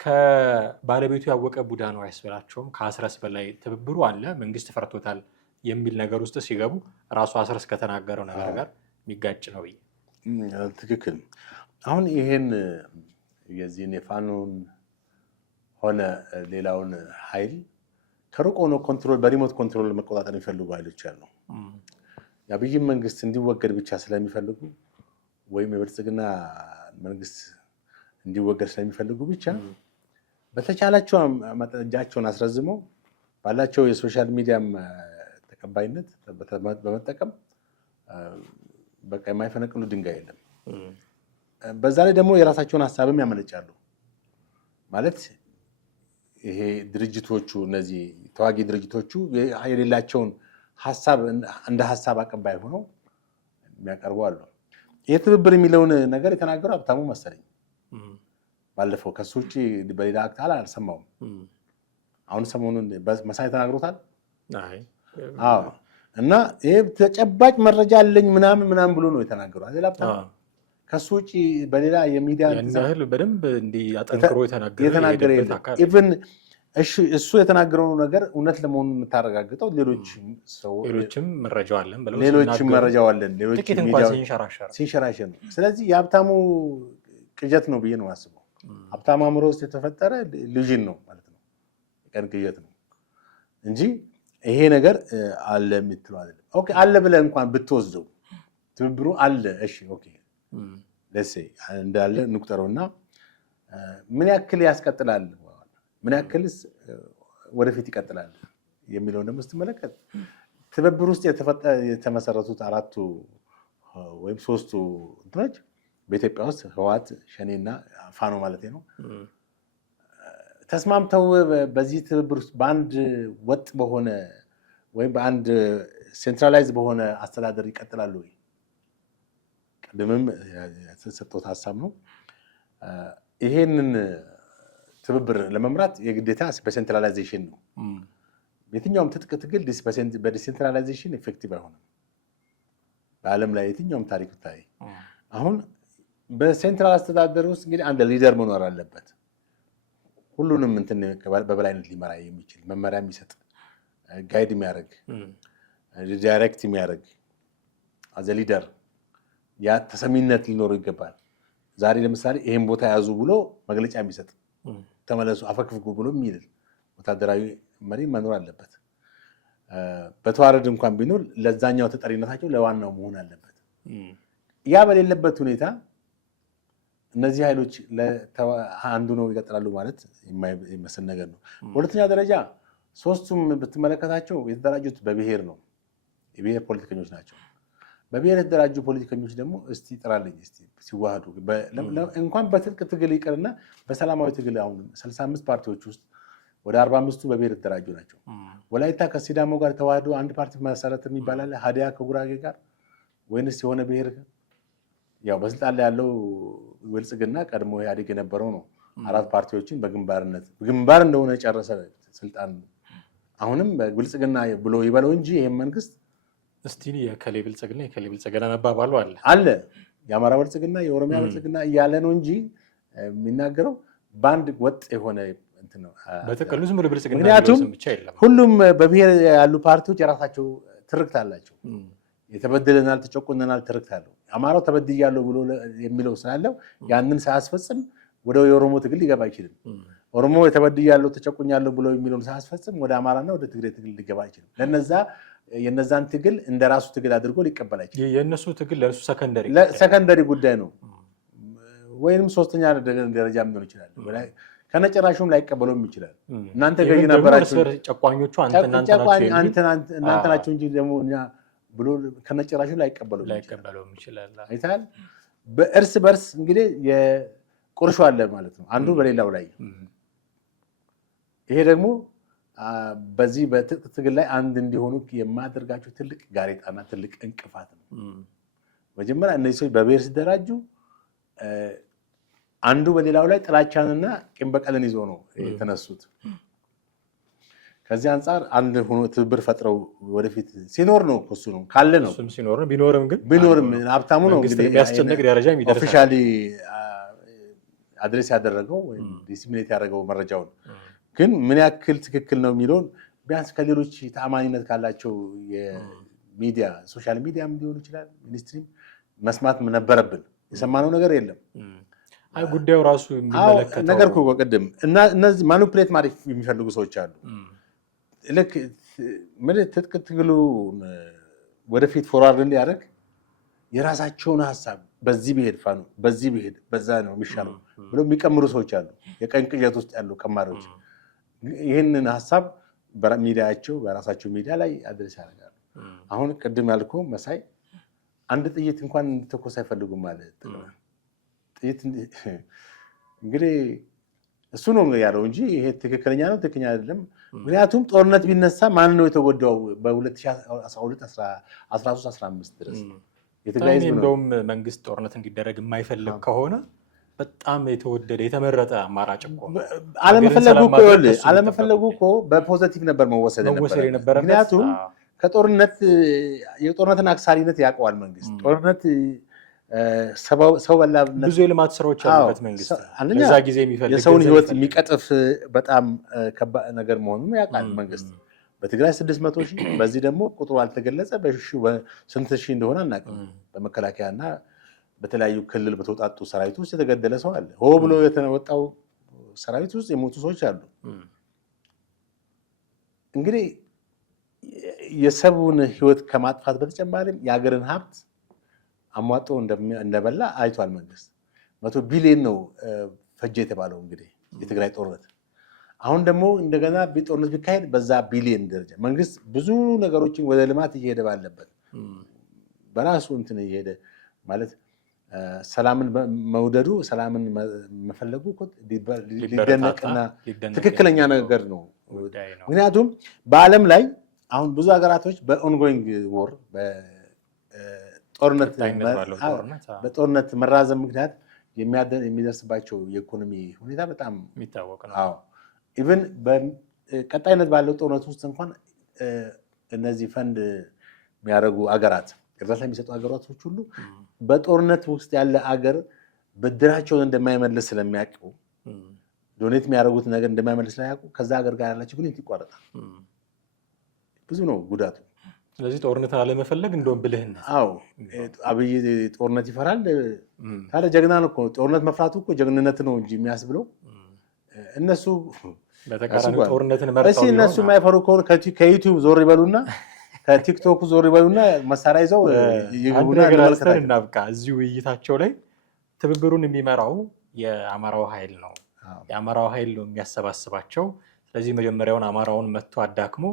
ከባለቤቱ ያወቀ ቡዳ ነው አያስበላቸውም። ከአስረስ በላይ ትብብሩ አለ፣ መንግስት ፈርቶታል የሚል ነገር ውስጥ ሲገቡ ራሱ አስረስ ከተናገረው ነገር ጋር የሚጋጭ ነው ብዬ። ትክክል። አሁን ይሄን የዚህን የፋኖን ሆነ ሌላውን ኃይል ከሩቅ ሆኖ በሪሞት ኮንትሮል መቆጣጠር የሚፈልጉ ኃይሎች አሉ። የአብይን መንግስት እንዲወገድ ብቻ ስለሚፈልጉ ወይም የብልጽግና መንግስት እንዲወገድ ስለሚፈልጉ ብቻ በተቻላቸው እጃቸውን አስረዝመው ባላቸው የሶሻል ሚዲያም ተቀባይነት በመጠቀም በቃ የማይፈነቅሉ ድንጋይ የለም። በዛ ላይ ደግሞ የራሳቸውን ሀሳብም ያመነጫሉ። ማለት ይሄ ድርጅቶቹ እነዚህ ተዋጊ ድርጅቶቹ የሌላቸውን ሀሳብ እንደ ሀሳብ አቀባይ ሆነው የሚያቀርቡ አሉ። ይህ ትብብር የሚለውን ነገር የተናገሩ ሀብታሙ መሰለኝ ባለፈው። ከሱ ውጭ በሌላ አክታል አልሰማውም። አሁን ሰሞኑን መሳይ ተናግሮታል። እና ይሄ ተጨባጭ መረጃ አለኝ ምናምን ብሎ ነው የተናገረው አይደል? ከሱ ውጭ በሌላ የሚዲያ በደንብ እንዲህ አጠንክሮ የተናገረ ኢቭን እሱ የተናገረው ነገር እውነት ለመሆኑ የምታረጋግጠው ሌሎችም መረጃው አለን ብለው ሌሎች ሲንሸራሸር ነው። ስለዚህ የሀብታሙ ቅዠት ነው ብዬ ነው የማስበው። ሀብታሙ አእምሮ ውስጥ የተፈጠረ ልጅን ነው ማለት ነው፣ የቀን ቅዠት ነው እንጂ ይሄ ነገር አለ የምትለው አይደለም። ኦኬ አለ ብለህ እንኳን ብትወስደው ትብብሩ አለ እሺ ኦኬ ለሴ እንዳለ እንቁጠረውና ምን ያክል ያስቀጥላል ምን ያክልስ ወደፊት ይቀጥላል የሚለውን ደግሞ ስትመለከት ትብብር ውስጥ የተመሰረቱት አራቱ ወይም ሶስቱ እንትኖች በኢትዮጵያ ውስጥ ህወሓት፣ ሸኔና ፋኖ ማለት ነው ተስማምተው በዚህ ትብብር ውስጥ በአንድ ወጥ በሆነ ወይም በአንድ ሴንትራላይዝ በሆነ አስተዳደር ይቀጥላሉ ወይ? ቀድምም የተሰጠው ሀሳብ ነው። ይሄንን ትብብር ለመምራት የግዴታ በሴንትራላይዜሽን ነው። የትኛውም ትጥቅ ትግል በዲሴንትራላይዜሽን ኤፌክቲቭ አይሆንም። በዓለም ላይ የትኛውም ታሪክ ብታይ አሁን በሴንትራል አስተዳደር ውስጥ እንግዲህ አንድ ሊደር መኖር አለበት። ሁሉንም እንትን በበላይነት ሊመራ የሚችል መመሪያ የሚሰጥ ጋይድ የሚያደርግ ዳይሬክት የሚያደርግ አዘ ሊደር ያ ተሰሚነት ሊኖረው ይገባል። ዛሬ ለምሳሌ ይሄን ቦታ ያዙ ብሎ መግለጫ የሚሰጥ ተመለሱ አፈክፍኩ ብሎ የሚል ወታደራዊ መሪ መኖር አለበት። በተዋረድ እንኳን ቢኖር ለዛኛው ተጠሪነታቸው ለዋናው መሆን አለበት። ያ በሌለበት ሁኔታ እነዚህ ኃይሎች አንዱ ነው ይቀጥላሉ ማለት የማይመስል ነገር ነው። በሁለተኛ ደረጃ ሶስቱም ብትመለከታቸው የተደራጁት በብሔር ነው። የብሔር ፖለቲከኞች ናቸው። በብሔር የተደራጁ ፖለቲከኞች ደግሞ እስቲ ጥራልኝ እስቲ ሲዋሃዱ እንኳን በትጥቅ ትግል ይቅርና በሰላማዊ ትግል አሁን 65 ፓርቲዎች ውስጥ ወደ 45ቱ በብሔር የተደራጁ ናቸው። ወላይታ ከሲዳሞ ጋር ተዋህዶ አንድ ፓርቲ መሰረት የሚባል አለ። ሀዲያ ከጉራጌ ጋር ወይንስ የሆነ ብሔር ያው በስልጣን ላይ ያለው ብልጽግና ቀድሞ ኢህአዴግ የነበረው ነው። 4 ፓርቲዎችን በግንባር እንደሆነ የጨረሰ ስልጣን አሁንም ብልጽግና ብሎ ይበለው እንጂ ይሄን መንግስት እስቲ የከሌ ብልጽግና መባባሉ አለ የአማራ ብልጽግና የኦሮሚያ ብልጽግና እያለ ነው እንጂ የሚናገረው በአንድ ወጥ የሆነ እንትን ነው። በተቀሉ ዝም ብሎ ብልጽግና ምክንያቱም ሁሉም በብሔር ያሉ ፓርቲዎች የራሳቸው ትርክት አላቸው። የተበደለናል ተጨቆነናል ትርክት አለው። አማራው ተበድያለሁ ብሎ የሚለው ስላለው ያንን ሳያስፈጽም ወደ የኦሮሞ ትግል ሊገባ አይችልም። ኦሮሞ የተበድያለሁ ተጨቆኛለሁ ብሎ የሚለውን ሳያስፈጽም ወደ አማራና ወደ ትግሬ ትግል ሊገባ አይችልም። የነዛን ትግል እንደራሱ ትግል አድርጎ ሊቀበል አይችልም። የነሱ ትግል ለሱ ሰከንደሪ ጉዳይ ነው፣ ወይንም ሶስተኛ ደረጃ ሊሆን ይችላል። ከነጨራሹም ላይቀበለውም ይችላል። እናንተ ገዢ ነበራችሁ ጨቋኞቹ እናንተ ናቸው እንጂ ደግሞ ብሎ ከነጨራሹ ላይቀበለውም ይችላል። አይታል በእርስ በርስ እንግዲህ የቁርሾ አለ ማለት ነው አንዱ በሌላው ላይ። ይሄ ደግሞ በዚህ በትጥቅ ትግል ላይ አንድ እንዲሆኑ የማያደርጋቸው ትልቅ ጋሬጣና ትልቅ እንቅፋት ነው። መጀመሪያ እነዚህ ሰዎች በብሔር ሲደራጁ አንዱ በሌላው ላይ ጥላቻንና ቂም በቀልን ይዞ ነው የተነሱት። ከዚህ አንጻር አንድ ሆኖ ትብብር ፈጥረው ወደፊት ሲኖር ነው እሱ ነው ካለ ነው ሲኖር ቢኖርም ሀብታሙ ነው እንግዲህ የሚያስጨንቅ ደረጃ የሚደርስ ኦፊሻሊ አድሬስ ያደረገው ወይም ዲሲሚኔት ያደረገው መረጃውን ግን ምን ያክል ትክክል ነው የሚለውን ቢያንስ ከሌሎች ተአማኒነት ካላቸው የሚዲያ ሶሻል ሚዲያም ሊሆን ይችላል ሚኒስትሪም መስማት ነበረብን። የሰማነው ነገር የለም። ጉዳዩ ራሱ የሚመለከተው ነገር እኮ ቅድም እና እነዚህ ማኒፑሌት ማድረግ የሚፈልጉ ሰዎች አሉ። ልክ ትጥቅ ትግሉ ወደፊት ፎርዋርድ እንዲያደርግ የራሳቸውን ሀሳብ በዚህ ብሄድ ፋኖ በዚህ ብሄድ በዛ ነው የሚሻለው ብሎ የሚቀምሩ ሰዎች አሉ። የቀን ቅዠት ውስጥ ያሉ ቀማሪዎች ይህንን ሀሳብ በሚዲያቸው በራሳቸው ሚዲያ ላይ አድሬስ ያደርጋሉ። አሁን ቅድም ያልኩ መሳይ አንድ ጥይት እንኳን እንድተኮስ አይፈልጉም ማለት ጥይት እንግዲህ እሱ ነው ያለው እንጂ ይሄ ትክክለኛ ነው ትክክለኛ አይደለም። ምክንያቱም ጦርነት ቢነሳ ማን ነው የተጎዳው? በ2012 13 15 ድረስ የትግራይ ህዝብ ነው። እንደውም መንግስት ጦርነት እንዲደረግ የማይፈልግ ከሆነ በጣም የተወደደ የተመረጠ አማራጭ እኮ አለመፈለጉ እኮ በፖዚቲቭ ነበር መወሰድ የነበረበት። ምክንያቱም የጦርነትን አክሳሪነት ያውቀዋል መንግስት። ጦርነት ሰው በላነት ብዙ የልማት ስራዎች ያሉበት መንግስት ለዛ ጊዜ የሚፈልግ የሰውን ህይወት የሚቀጥፍ በጣም ከባድ ነገር መሆኑን ያውቃል መንግስት። በትግራይ 600 ሺህ በዚህ ደግሞ ቁጥሩ አልተገለጸ በስንት ሺህ እንደሆነ አናውቅም። በመከላከያና በተለያዩ ክልል በተወጣጡ ሰራዊት ውስጥ የተገደለ ሰው አለ። ሆ ብሎ የተወጣው ሰራዊት ውስጥ የሞቱ ሰዎች አሉ። እንግዲህ የሰውን ህይወት ከማጥፋት በተጨማሪም የሀገርን ሀብት አሟጦ እንደበላ አይቷል መንግስት። 100 ቢሊዮን ነው ፈጀ የተባለው እንግዲህ የትግራይ ጦርነት። አሁን ደግሞ እንደገና ጦርነት ቢካሄድ በዛ ቢሊዮን ደረጃ መንግስት ብዙ ነገሮችን ወደ ልማት እየሄደ ባለበት በራሱ እንትን እየሄደ ማለት ሰላምን መውደዱ ሰላምን መፈለጉ ሊደነቅና ትክክለኛ ነገር ነው። ምክንያቱም በዓለም ላይ አሁን ብዙ ሀገራቶች በኦንጎይንግ ወር በጦርነት መራዘም ምክንያት የሚደርስባቸው የኢኮኖሚ ሁኔታ በጣም የሚታወቅ ነው። ኢቨን በቀጣይነት ባለው ጦርነት ውስጥ እንኳን እነዚህ ፈንድ የሚያደርጉ አገራት እርዳታ የሚሰጡ ሀገራቶች ሁሉ በጦርነት ውስጥ ያለ አገር ብድራቸውን እንደማይመልስ ስለሚያውቁ ዶኔት የሚያደርጉት ነገር እንደማይመልስ ስለሚያውቁ ከዛ ሀገር ጋር ያላቸው ግንኙነት ይቋረጣል። ብዙ ነው ጉዳቱ። ስለዚህ ጦርነትን አለመፈለግ እንደውም ብልህነት። አዎ አብይ ጦርነት ይፈራል። ታዲያ ጀግና ነው እኮ። ጦርነት መፍራቱ እኮ ጀግንነት ነው እንጂ የሚያስብለው እነሱ በተቃራኒ ጦርነትን መርጠው እነሱ የማይፈሩ ከሆነ ከዩቲዩብ ዞር ይበሉና ከቲክቶክ ዞር ይበሉና መሳሪያ ይዘው ይገቡና እንመልከታለን። እናብቃ። እዚህ ውይይታቸው ላይ ትብብሩን የሚመራው የአማራው ኃይል ነው። የአማራው ኃይል ነው የሚያሰባስባቸው። ስለዚህ መጀመሪያውን አማራውን መጥቶ አዳክሞ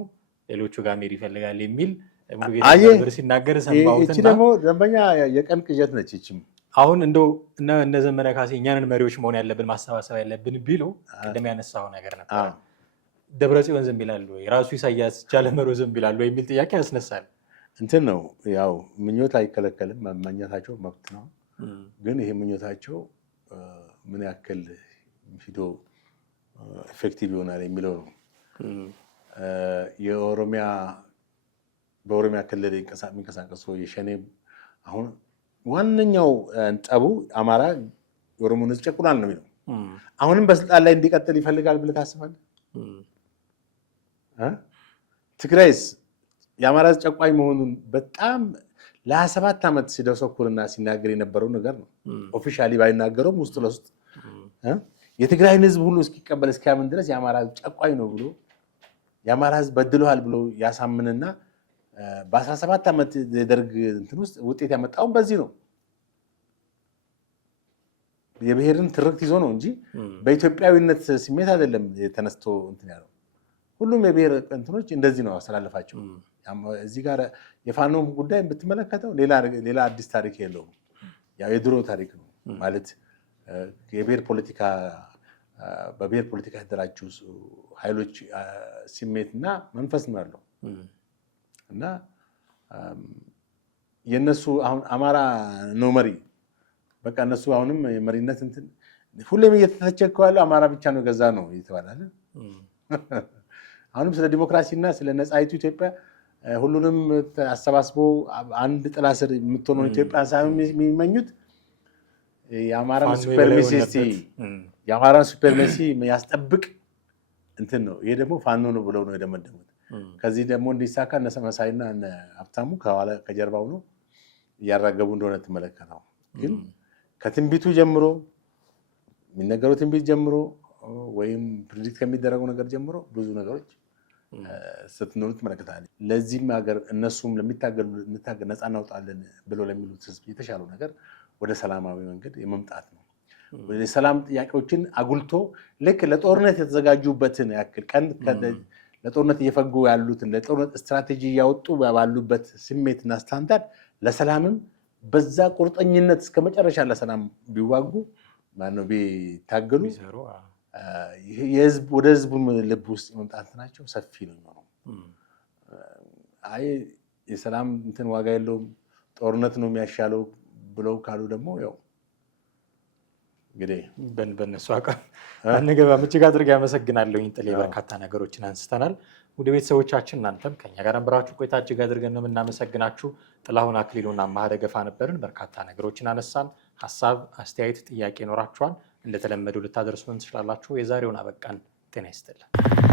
ሌሎቹ ጋር መሄድ ይፈልጋል የሚል ሙሉጌታ ሲናገር ሰማሁትና እቺ ደግሞ ደንበኛ የቀን ቅዠት ነች። እቺም አሁን እንደው እነ ዘመነ ካሴ እኛንን መሪዎች መሆን ያለብን ማሰባሰብ ያለብን ቢሉ ቅድም ያነሳው ነገር ነበር። ደብረጽዮን ዝም ይላሉ ወይ ራሱ ኢሳያስ ጃለመሮ ዝም ይላሉ የሚል ጥያቄ ያስነሳል። እንትን ነው ያው ምኞት አይከለከልም፣ መመኘታቸው መብት ነው። ግን ይሄ ምኞታቸው ምን ያክል ሂዶ ኢፌክቲቭ ይሆናል የሚለው ነው። በኦሮሚያ ክልል የሚንቀሳቀሱ የሸኔ አሁን ዋነኛው ጠቡ አማራ የኦሮሞን ሕዝብ ጨቁናል ነው የሚለው። አሁንም በስልጣን ላይ እንዲቀጥል ይፈልጋል ብለህ ታስባለህ? ትግራይስ የአማራ ሕዝብ ጨቋኝ መሆኑን በጣም ለ27 ዓመት ሲደሰኩርና ሲናገር የነበረው ነገር ነው። ኦፊሻሊ ባይናገረውም ውስጥ ለውስጥ የትግራይን ሕዝብ ሁሉ እስኪቀበል እስኪያምን ድረስ የአማራ ሕዝብ ጨቋኝ ነው ብሎ የአማራ ሕዝብ በድለዋል ብሎ ያሳምንና በ17 ዓመት የደርግ እንትን ውስጥ ውጤት ያመጣውን በዚህ ነው። የብሔርን ትርክት ይዞ ነው እንጂ በኢትዮጵያዊነት ስሜት አይደለም ተነስቶ እንትን ያለው። ሁሉም የብሔር እንትኖች እንደዚህ ነው አስተላለፋቸው። እዚህ ጋር የፋኖ ጉዳይ ብትመለከተው ሌላ አዲስ ታሪክ የለውም። ያው የድሮ ታሪክ ነው ማለት የብሔር ፖለቲካ በብሔር ፖለቲካ የተደራጁ ኃይሎች ስሜትና መንፈስ ነው ያለው እና የነሱ አሁን አማራ ነው መሪ በቃ እነሱ አሁንም የመሪነት እንትን ሁሌም እየተተቸከው ያለው አማራ ብቻ ነው ገዛ ነው እየተባለ አሁንም ስለ ዲሞክራሲና ስለ ነፃይቱ ኢትዮጵያ ሁሉንም አሰባስቦ አንድ ጥላ ስር የምትሆነው ኢትዮጵያ ሳይሆን የሚመኙት የአማራን ሱፐርሜሲ ያስጠብቅ እንትን ነው። ይሄ ደግሞ ፋኖ ነው ብለው ነው የደመደሙት። ከዚህ ደግሞ እንዲሳካ እነ መሳይና እነ ሀብታሙ ከጀርባው ነው እያራገቡ እንደሆነ ትመለከተው። ግን ከትንቢቱ ጀምሮ የሚነገረው ትንቢት ጀምሮ ወይም ፕሬዲክት ከሚደረገው ነገር ጀምሮ ብዙ ነገሮች ስትኖሩ ትመለከታለህ። ለዚህም ሀገር እነሱም ለሚታገሉ ነፃ እናውጣለን ብለው ለሚሉት ህዝብ የተሻለው ነገር ወደ ሰላማዊ መንገድ የመምጣት ነው። ወደ ሰላም ጥያቄዎችን አጉልቶ ልክ ለጦርነት የተዘጋጁበትን ያክል ቀን ለጦርነት እየፈጉ ያሉትን ለጦርነት ስትራቴጂ እያወጡ ባሉበት ስሜትና ስታንዳርድ ለሰላምም በዛ ቁርጠኝነት እስከ መጨረሻ ለሰላም ቢዋጉ ማነው ቢታገሉ ወደ ህዝቡ ልብ ውስጥ የመምጣት ናቸው ሰፊ ነው። አይ የሰላም እንትን ዋጋ የለውም ጦርነት ነው የሚያሻለው ብለው ካሉ ደግሞ ያው እንግዲህ በእነሱ አቋም አንገባም። እጅግ አድርጌ አመሰግናለሁኝ ጥሌ። በርካታ ነገሮችን አንስተናል። ወደ ቤተሰቦቻችን እናንተም ከኛ ጋር አብራችሁ ቆይታ እጅግ አድርገን ነው የምናመሰግናችሁ። ጥላሁን አክሊሉና አማሃ ደገፋ ነበርን። በርካታ ነገሮችን አነሳን። ሀሳብ፣ አስተያየት፣ ጥያቄ ይኖራችኋል እንደተለመደው ልታደርሱን ትችላላችሁ። የዛሬውን አበቃን። ጤና ይስጥልን።